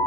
Hi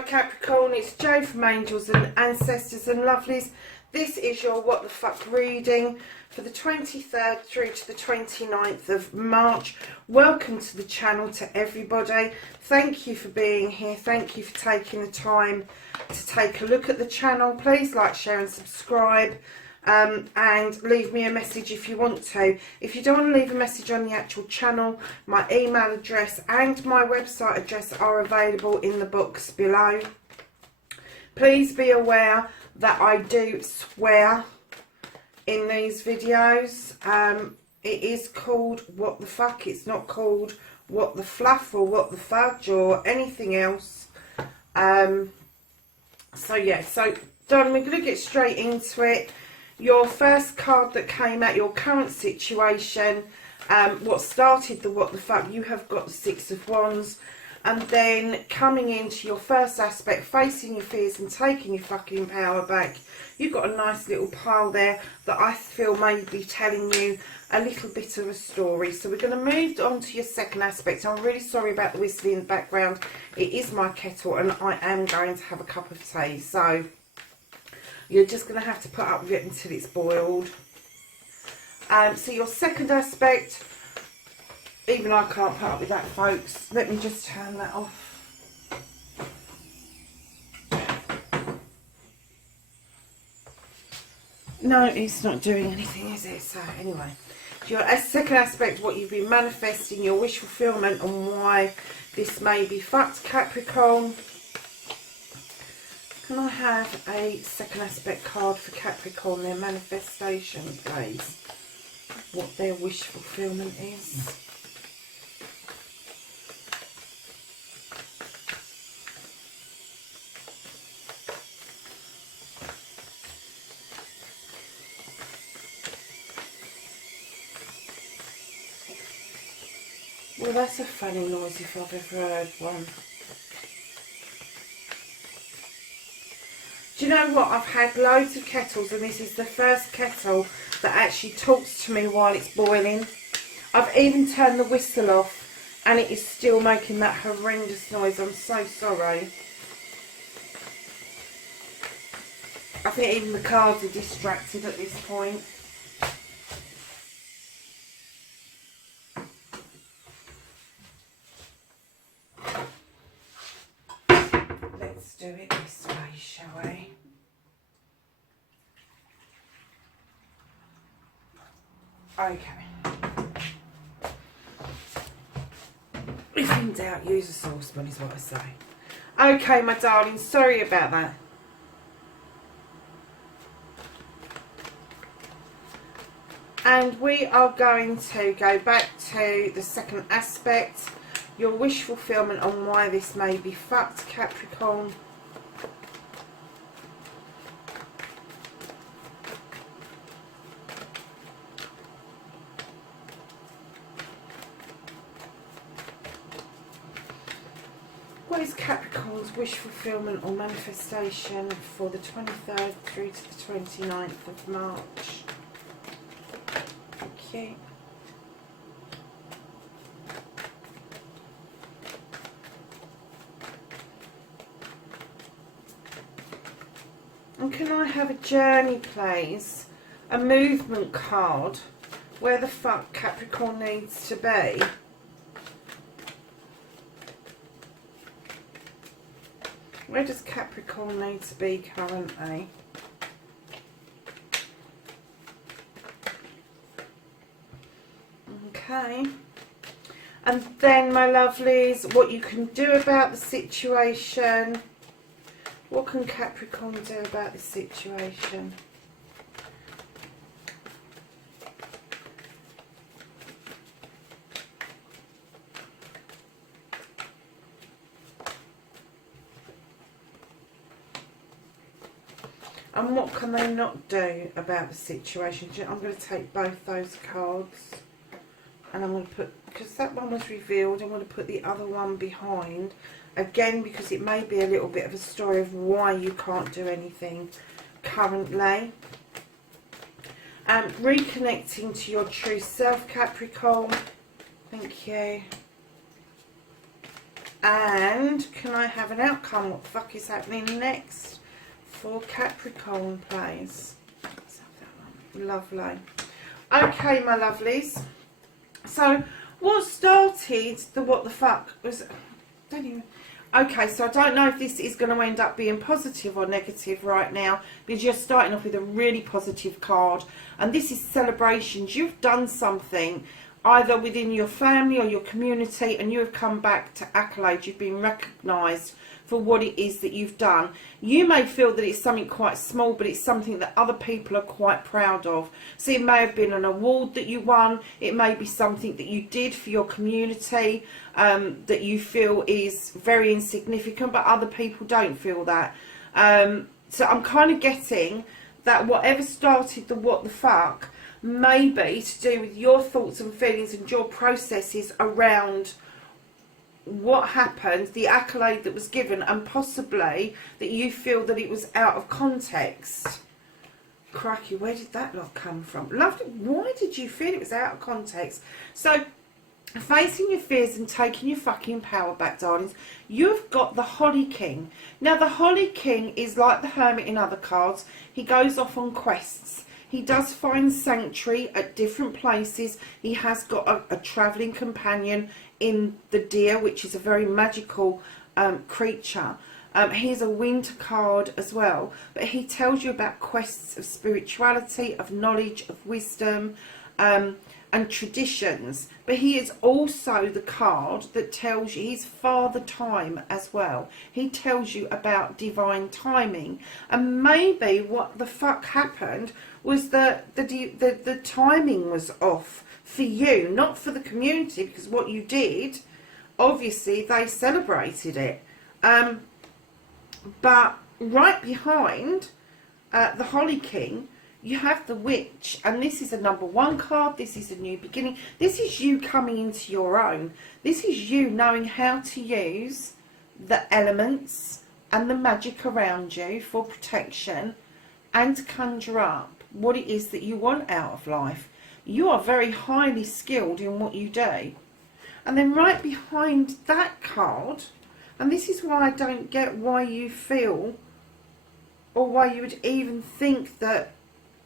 Capricorn, it's Jo from Angels and Ancestors and Lovelies. This is your What the Fuck reading for the 23rd through to the 29th of March. Welcome to the channel to everybody. Thank you for being here. Thank you for taking the time to take a look at the channel. Please like, share and subscribe. And leave me a message if you want to. If you don't want to leave a message on the actual channel, my email address and my website address are available in the box below. Please be aware that I do swear in these videos. It is called What the Fuck. It's not called What the Fluff or What the Fudge or anything else. So yeah, so darling, we're going to get straight into it. Your first card that came out, your current situation, what started the what the fuck, you have got the Six of Wands. And then coming into your first aspect, facing your fears and taking your fucking power back, you've got a nice little pile there that I feel may be telling you a little bit of a story. So we're going to move on to your second aspect. I'm really sorry about the whistling in the background. It is my kettle and I am going to have a cup of tea. So you're just going to have to put up with it until it's boiled. So your second aspect, even I can't put up with that, folks. Let me just turn that off. No, it's not doing anything, is it? So anyway, your second aspect, what you've been manifesting, your wish fulfillment and why this may be fucked, Capricorn. Can I have a second aspect card for Capricorn, their manifestation, please? What their wish fulfillment is. Well, that's a funny noise if I've ever heard one. Do you know what? I've had loads of kettles and this is the first kettle that actually talks to me while it's boiling. I've even turned the whistle off and it is still making that horrendous noise. I'm so sorry. I think even the cards are distracted at this point. Let's do it this way, shall we? Okay. If in doubt, use a saucepan is what I say. Okay, my darling, sorry about that. And we are going to go back to the second aspect, your wish fulfillment on why this may be fucked, Capricorn. What is Capricorn's wish fulfillment or manifestation for the 23rd through to the 29th of March? Thank you. And can I have a journey, please? A movement card. Where the fuck Capricorn needs to be. Where does Capricorn need to be currently? Okay. And then, my lovelies, what you can do about the situation. What can Capricorn do about the situation? And what can they not do about the situation? I'm going to take both those cards and I'm going to put because that one was revealed, I'm going to put the other one behind. Again, because it may be a little bit of a story of why you can't do anything currently. Reconnecting to your true self, Capricorn. Thank you. And can I have an outcome? What the fuck is happening next for Capricorn, please? Let's have that one. Lovely. Okay, my lovelies. So, what started the what the fuck was... Don't even... Okay, so I don't know if this is going to end up being positive or negative right now, because you're starting off with a really positive card, and this is celebrations. You've done something either within your family or your community, and you have come back to accolade. You've been recognised for what it is that you've done. You may feel that it's something quite small, but it's something that other people are quite proud of. So it may have been an award that you won, it may be something that you did for your community that you feel is very insignificant, but other people don't feel that. So I'm kind of getting that whatever started the what the fuck may be to do with your thoughts and feelings and your processes around what happened, the accolade that was given, and possibly that you feel that it was out of context. Crikey, where did that lot come from? Lovely. Why did you feel it was out of context? So, facing your fears and taking your fucking power back, darlings, you've got the Holly King. Now, the Holly King is like the Hermit in other cards. He goes off on quests. He does find sanctuary at different places. He has got a travelling companion in the Deer, which is a very magical creature. He's a winter card as well, but he tells you about quests of spirituality, of knowledge, of wisdom, and traditions. But he is also the card that tells you he's Father Time as well. He tells you about divine timing, and maybe what the fuck happened was that the timing was off for you, not for the community, because what you did, obviously they celebrated it. But right behind the Holly King, you have the Witch, and this is a number one card. This is a new beginning. This is you coming into your own. This is you knowing how to use the elements and the magic around you for protection and to conjure up what it is that you want out of life. You are very highly skilled in what you do. And then right behind that card, and this is why I don't get why you feel, or why you would even think that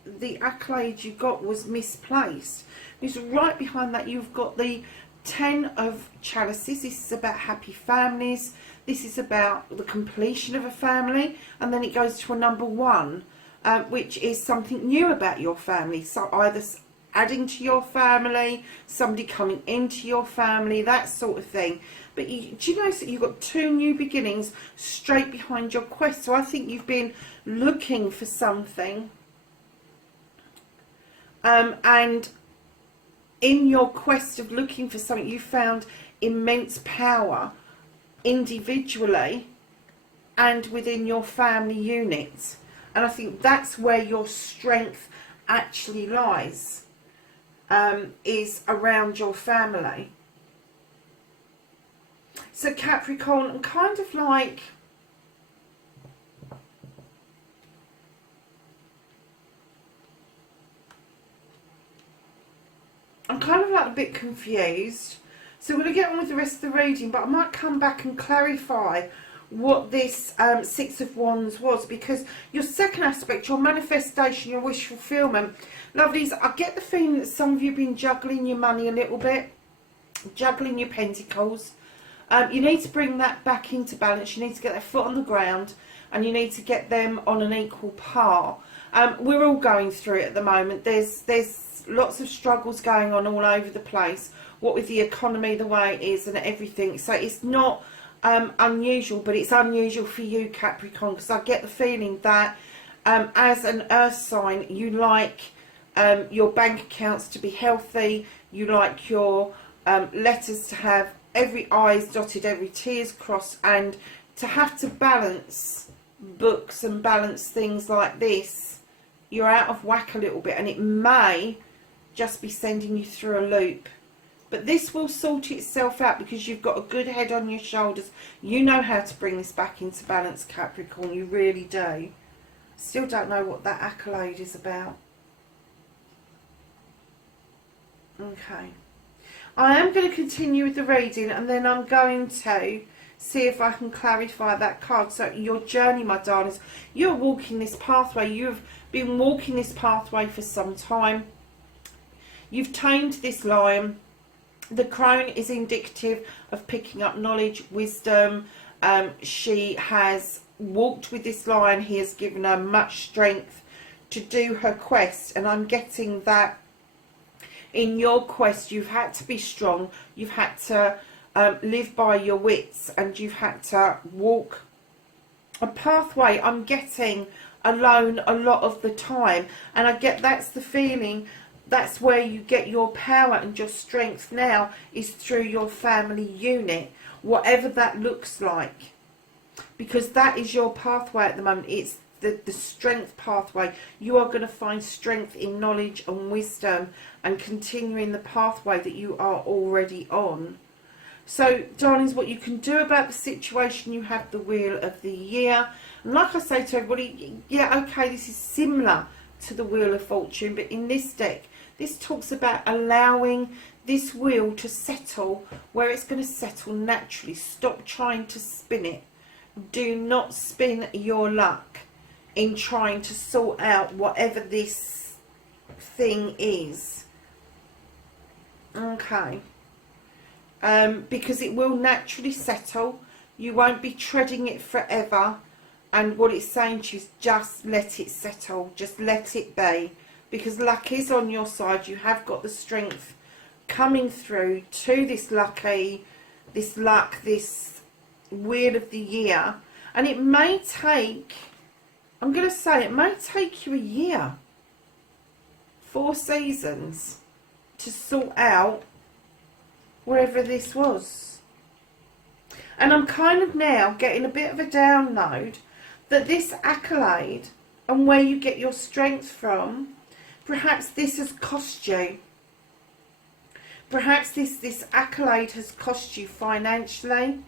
the accolade you got was misplaced, because right behind that you've got the 10 of Chalices. This is about happy families. This is about the completion of a family. And then it goes to a number one, which is something new about your family. So either adding to your family, somebody coming into your family, that sort of thing. But do you notice that you've got two new beginnings straight behind your quest? So I think you've been looking for something, and in your quest of looking for something, you found immense power individually and within your family unit. And I think that's where your strength actually lies, is around your family. So Capricorn, I'm kind of like, a bit confused. So we're going to get on with the rest of the reading, but I might come back and clarify what this Six of Wands was, because your second aspect, your manifestation, your wish fulfillment, lovelies, I get the feeling that some of you have been juggling your money a little bit, juggling your pentacles. You need to bring that back into balance. You need to get their foot on the ground, and you need to get them on an equal par. We're all going through it at the moment. There's lots of struggles going on all over the place, what with the economy the way it is and everything. So it's not unusual, but it's unusual for you, Capricorn, because I get the feeling that as an earth sign, you like your bank accounts to be healthy, you like your letters to have every I's dotted, every T's crossed, and to have to balance books and balance things like this, you're out of whack a little bit, and it may just be sending you through a loop. But this will sort itself out because you've got a good head on your shoulders. You know how to bring this back into balance, Capricorn. You really do. Still don't know what that accolade is about. Okay. I am going to continue with the reading, and then I'm going to see if I can clarify that card. So your journey, my darlings, you're walking this pathway. You've been walking this pathway for some time. You've tamed this lion. The crone is indicative of picking up knowledge, wisdom. She has walked with this lion. He has given her much strength to do her quest, and I'm getting that in your quest you've had to be strong. You've had to live by your wits, and you've had to walk a pathway, I'm getting, alone a lot of the time. And I get that's the feeling. That's where you get your power and your strength now, is through your family unit, whatever that looks like. Because that is your pathway at the moment. It's the strength pathway. You are going to find strength in knowledge and wisdom and continuing the pathway that you are already on. So, darlings, what you can do about the situation, you have the Wheel of the Year. And like I say to everybody, yeah, okay, this is similar to the Wheel of Fortune, but in this deck, this talks about allowing this wheel to settle where it's going to settle naturally. Stop trying to spin it. Do not spin your luck in trying to sort out whatever this thing is. Okay. Because it will naturally settle. You won't be treading it forever. And what it's saying to you is just let it settle. Just let it be. Because luck is on your side. You have got the strength coming through to this luck, this Wheel of the Year. And it may take, I'm going to say, it may take you a year, 4 seasons, to sort out wherever this was. And I'm kind of now getting a bit of a download that this accolade and where you get your strength from, perhaps this has cost you. Perhaps this accolade has cost you financially.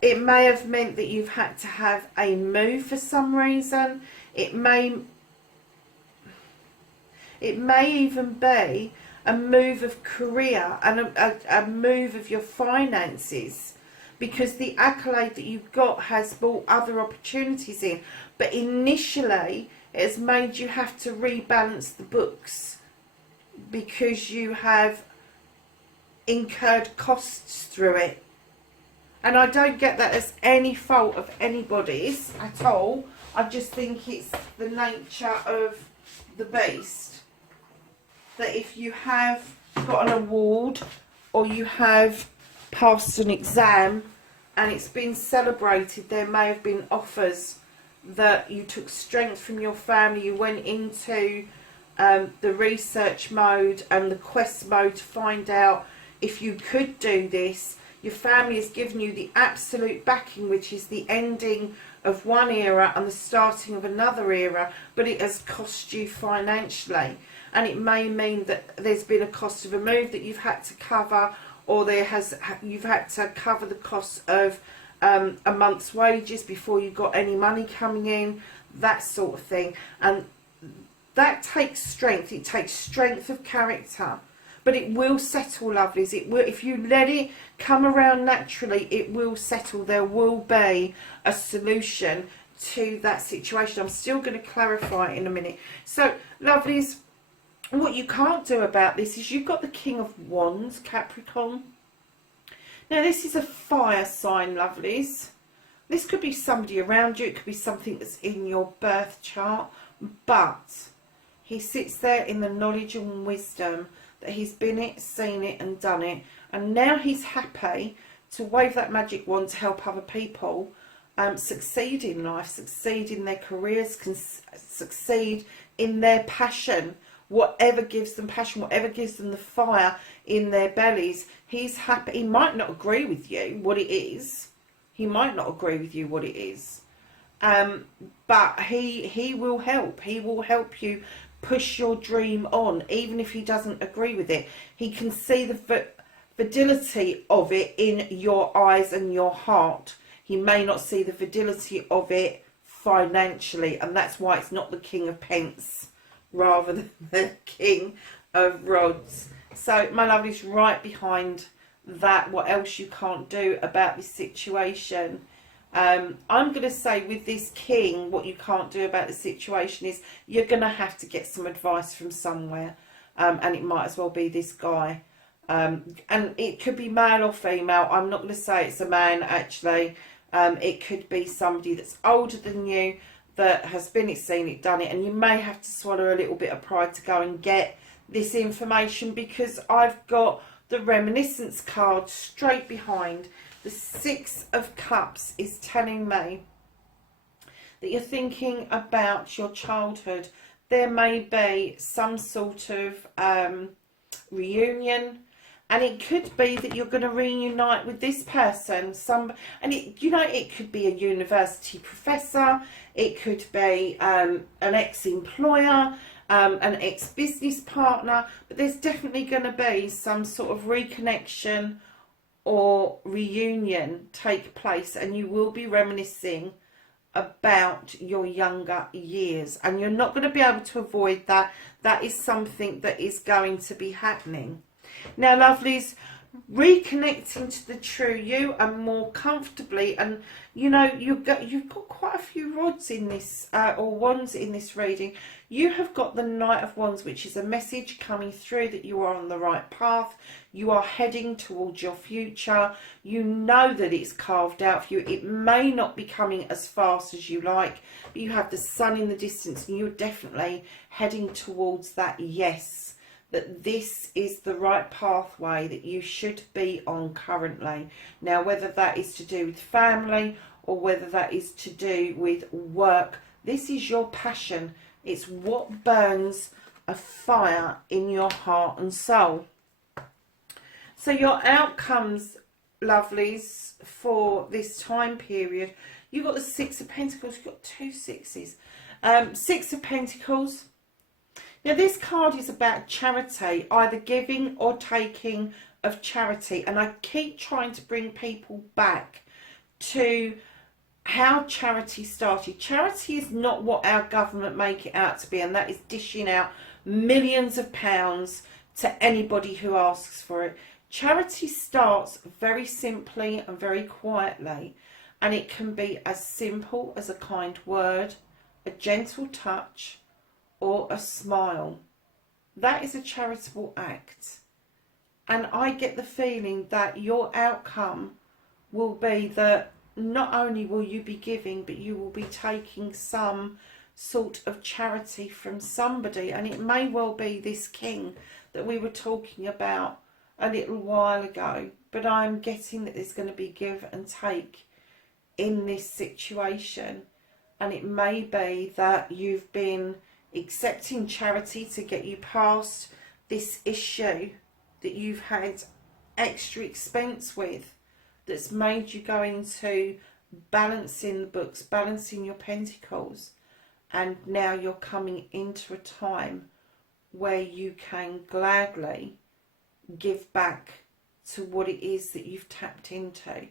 It may have meant that you've had to have a move for some reason. It may even be a move of career and a move of your finances, because the accolade that you've got has brought other opportunities in. But initially, it has made you have to rebalance the books because you have incurred costs through it. And I don't get that as any fault of anybody's at all. I just think it's the nature of the beast. That if you have got an award or you have passed an exam and it's been celebrated, there may have been offers that you took strength from your family. You went into the research mode and the quest mode to find out if you could do this. Your family has given you the absolute backing, which is the ending of one era and the starting of another era, but it has cost you financially. And it may mean that there's been a cost of a move that you've had to cover, or you've had to cover the cost of a month's wages before you got any money coming in, that sort of thing. And that takes strength. It takes strength of character. But it will settle, lovelies. It will, if you let it come around naturally, it will settle. There will be a solution to that situation. I'm still going to clarify it in a minute. So, lovelies, what you can't do about this is you've got the King of Wands, Capricorn. Now, this is a fire sign, lovelies. This could be somebody around you. It could be something that's in your birth chart. But he sits there in the knowledge and wisdom that he's been it, seen it and done it, and now he's happy to wave that magic wand to help other people succeed in life, succeed in their careers, succeed in their passion, whatever gives them passion, whatever gives them the fire in their bellies. He's happy. He might not agree with you what it is. He might not agree with you what it is. But he will help. He will help you push your dream on, even if he doesn't agree with it. He can see the fidelity of it in your eyes and your heart. He may not see the fidelity of it financially, and that's why it's not the King of Pence rather than the King of Rods. So my lovely's right behind that. What else you can't do about this situation? I'm going to say with this King, what you can't do about the situation is you're going to have to get some advice from somewhere, and it might as well be this guy. And it could be male or female. I'm not going to say it's a man, actually. It could be somebody that's older than you, that has been it, seen it, done it, and you may have to swallow a little bit of pride to go and get this information, because I've got the reminiscence card straight behind. The Six of Cups is telling me that you're thinking about your childhood. There may be some sort of reunion, and it could be that you're going to reunite with this person. And it could be a university professor, it could be an ex-employer, an ex-business partner, but there's definitely going to be some sort of reconnection or reunion take place, and you will be reminiscing about your younger years, and you're not going to be able to avoid that. That is something that is going to be happening. Now, lovelies, reconnecting to the true you and more comfortably, and you've got quite a few rods in this or wands in this reading. You have got the Knight of Wands, which is a message coming through that you are on the right path. You are heading towards your future. You know that it's carved out for you. It may not be coming as fast as you like, but you have the sun in the distance, and you're definitely heading towards that yes, that this is the right pathway that you should be on currently. Now, whether that is to do with family or whether that is to do with work, this is your passion. It's what burns a fire in your heart and soul. So your outcomes, lovelies, for this time period, you've got the Six of Pentacles. You've got two sixes. Six of Pentacles. Now, this card is about charity, either giving or taking of charity. And I keep trying to bring people back to how charity started. Charity is not what our government make it out to be, and that is dishing out millions of pounds to anybody who asks for it. Charity starts very simply and very quietly, and it can be as simple as a kind word, a gentle touch, or a smile. That is a charitable act. And I get the feeling that your outcome will be that not only will you be giving, but you will be taking some sort of charity from somebody. And it may well be this King that we were talking about a little while ago. But I'm getting that there's going to be give and take in this situation. And it may be that you've been accepting charity to get you past this issue that you've had extra expense with, that's made you go into balancing the books, balancing your pentacles, and now you're coming into a time where you can gladly give back to what it is that you've tapped into.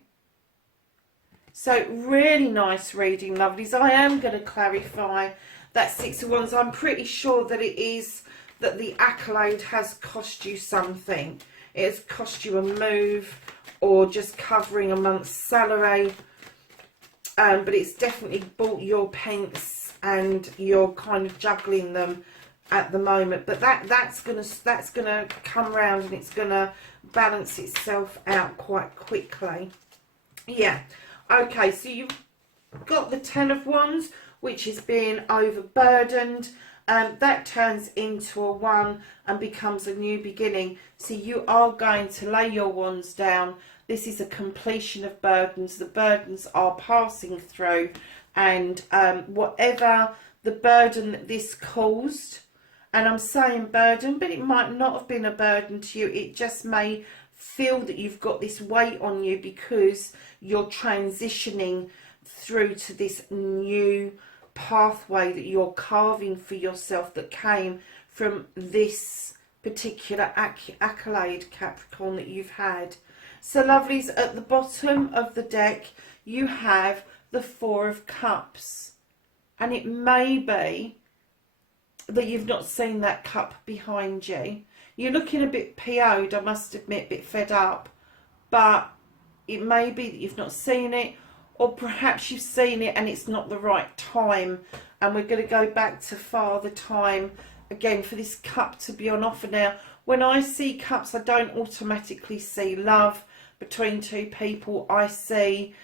So really nice reading, lovelies. I am going to clarify that Six of Wands. I'm pretty sure that it is that the accolade has cost you something. It has cost you a move, or just covering a month's salary, but it's definitely bought your pence, and you're kind of juggling them at the moment. But that's gonna come round, and it's gonna balance itself out quite quickly. Yeah. Okay, so you've got the Ten of Wands, which is being overburdened. That turns into a 1 and becomes a new beginning. So you are going to lay your wands down. This is a completion of burdens. The burdens are passing through, and whatever the burden that this caused, and I'm saying burden, but it might not have been a burden to you. It just may feel that you've got this weight on you because you're transitioning through to this new pathway that you're carving for yourself that came from this particular accolade, Capricorn, that you've had. So lovelies, at the bottom of the deck you have the Four of Cups, and it may be that you've not seen that cup behind you. You're looking a bit PO'd, I must admit, a bit fed up, but it may be that you've not seen it, or perhaps you've seen it and it's not the right time. And we're going to go back to Father Time again for this cup to be on offer. Now, when I see cups, I don't automatically see love between two people. I see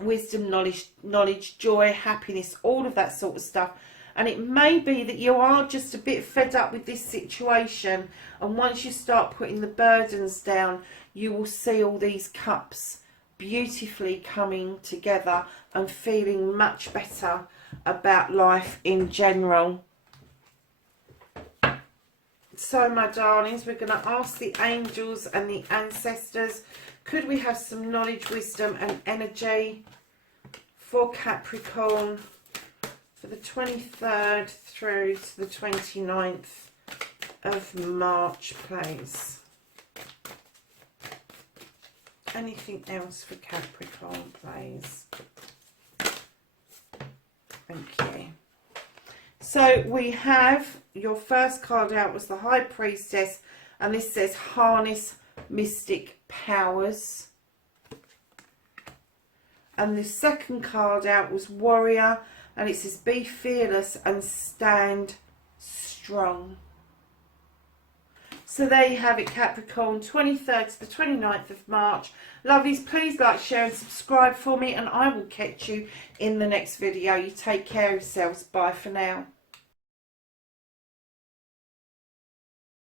wisdom, knowledge, joy, happiness, all of that sort of stuff. And it may be that you are just a bit fed up with this situation, and once you start putting the burdens down, you will see all these cups beautifully coming together and feeling much better about life in general. So my darlings, we're going to ask the angels and the ancestors, could we have some knowledge, wisdom and energy for Capricorn for the 23rd through to the 29th of March, please? Anything else for Capricorn, please? Thank you. So we have, your first card out was the High Priestess, and this says harness mystic powers. And the second card out was Warrior, and it says be fearless and stand strong. So there you have it, Capricorn, 23rd to the 29th of March. Lovelies, please like, share and subscribe for me, and I will catch you in the next video. You take care of yourselves. Bye for now.